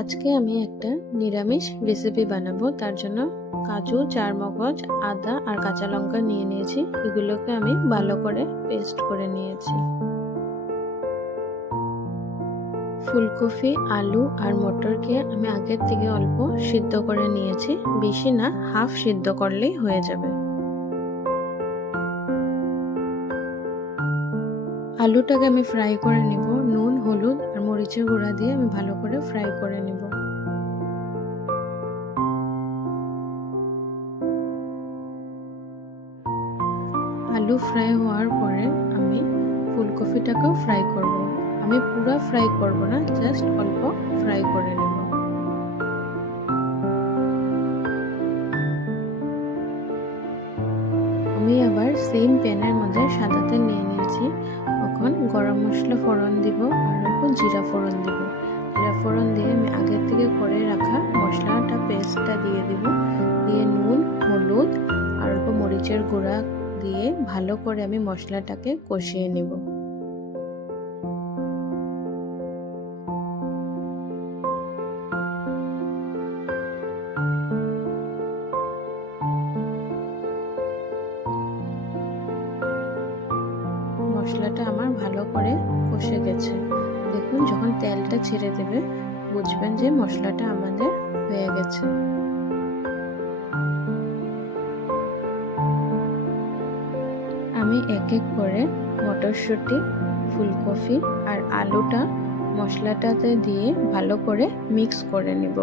আজকে আমি একটা নিরামিষ রেসিপি বানাবো। তার জন্য কাজু, চারমগজ, আদা আর কাঁচা লঙ্কা নিয়ে নিয়েছি। এগুলোকে আমি ভালো করে পেস্ট করে নিয়েছি। ফুলকপি, আলু আর মটরকে আমি আগের থেকে অল্প সিদ্ধ করে নিয়েছি, বেশি না, হাফ সিদ্ধ করলেই হয়ে যাবে। আলুটাকে আমি ফ্রাই করে নিব। নুন, হলুদ আর মরিচের গুঁড়া দিয়ে আমি ভালো করে ফ্রাই করে নিব। আলু ফ্রাই হওয়ার পরে আমি ফুলকপিটাকেও ফ্রাই করব। আমি পুরো ফ্রাই করব না, জাস্ট অল্প ফ্রাই করে নেব। আমি আবার সেম প্যানের মধ্যে সাদা তেল নিয়ে নিয়েছি। এখন গরম মশলা ফোড়ন দিব আর অল্প জিরা ফোড়ন দিব। জিরা ফোড়ন দিয়ে আমি আগের থেকে করে রাখা মশলাটা পেস্টটা দিয়ে দিব। দিয়ে নুন, হলুদ আর অল্প মরিচের গুঁড়া দিয়ে ভালো করে আমি মশলাটাকে কষিয়ে নেব। মশলাটা আমার ভালো করে কষে গেছে। দেখুন, যখন তেলটা ছেড়ে দেবে বুঝবেন যে মশলাটা আমাদের হয়ে গেছে। আমি এক এক করে মটরশুঁটি, ফুলকপি আর আলুটা মশলাটাতে দিয়ে ভালো করে মিক্স করে নেব।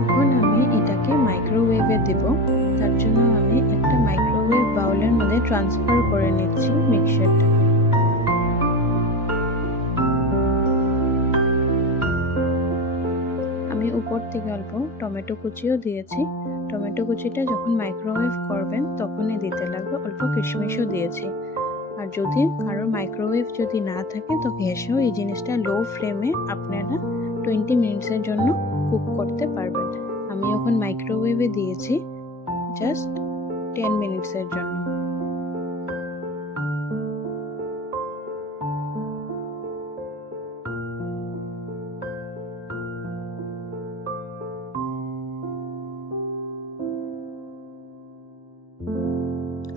এখন আমি এটাকে মাইক্রোওয়েভে দেব। তার জন্য আমি একটা মাইক্রোওয়েভ বাউলের মধ্যে ট্রান্সফার করে নিচ্ছি মিক্সচারটা। আমি উপর থেকে অল্প টমেটো কুচিও দিয়েছি। টমেটো কুচিটা যখন মাইক্রোওয়েভ করবেন তখনই দিতে লাগবে। অল্প কিশমিশও দিয়েছি। আর যদি কারোর মাইক্রোওয়েভ যদি না থাকে তো গ্যাসেও এই জিনিসটা লো ফ্লেমে আপনারা 20 মিনিটসের জন্য কুক করতে পারবেন। আমি এখন মাইক্রোওয়েভে দিয়েছি জাস্ট 10 মিনিটসের জন্য।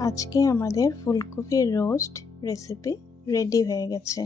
আজকে আমাদের ফুলকপির রোস্ট রেসিপি রেডি হয়ে গেছে।